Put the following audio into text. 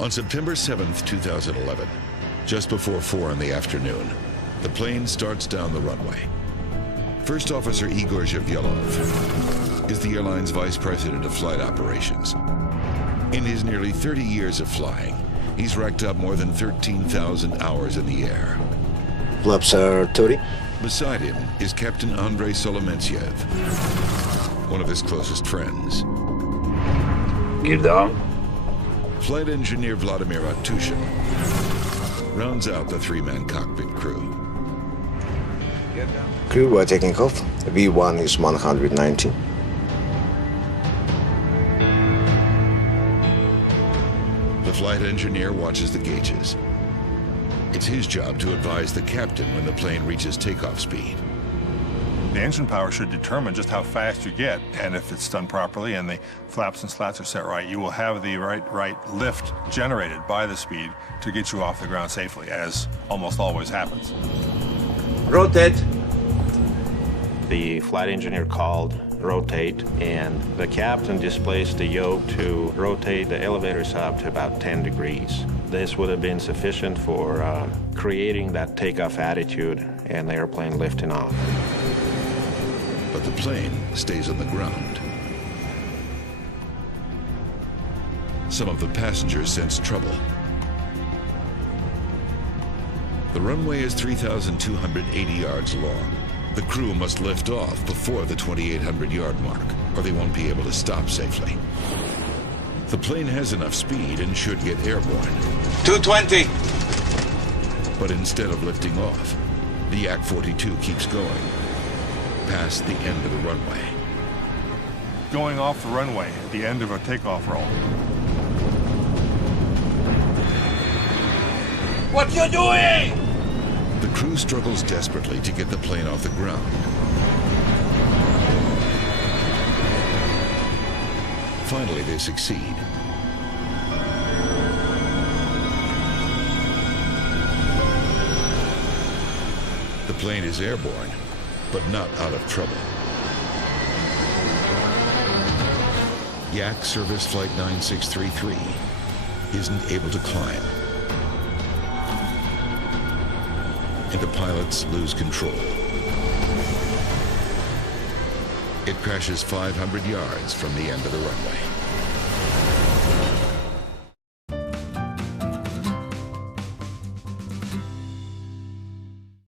On September 7th, 2011, just before 4 in the afternoon, the plane starts down the runway. First Officer Igor Zhevyelov is the airline's vice president of flight operations. In his nearly 30 years of flying, he's racked up more than 13,000 hours in the air. Flaps are 30. Beside him is Captain Andrei Solomentsev, one of his closest friends. Gear down. Flight engineer Vladimir Atushin rounds out the three-man cockpit crew. Crew are taking off. V1 is 190. The flight engineer watches the gauges. It's his job to advise the captain when the plane reaches takeoff speed. The engine power should determine just how fast you get, and if it's done properly and the flaps and slats are set right, you will have the right lift generated by the speed to get you off the ground safely, as almost always happens. Rotate. The flight engineer called rotate, and the captain displaced the yoke to rotate the elevators up to about 10 degrees. This would have been sufficient for creating that takeoff attitude and the airplane lifting off. But the plane stays on the ground. Some of the passengers sense trouble. The runway is 3,280 yards long. The crew must lift off before the 2,800-yard mark, or they won't be able to stop safely. The plane has enough speed and should get airborne. 220. But instead of lifting off, the Yak-42 keeps going, past the end of the runway. Going off the runway at the end of a takeoff roll. What you doing? The crew struggles desperately to get the plane off the ground. Finally, they succeed. The plane is airborne, but not out of trouble. Yak Service Flight 9633 isn't able to climb, and the pilots lose control. It crashes 500 yards from the end of the runway.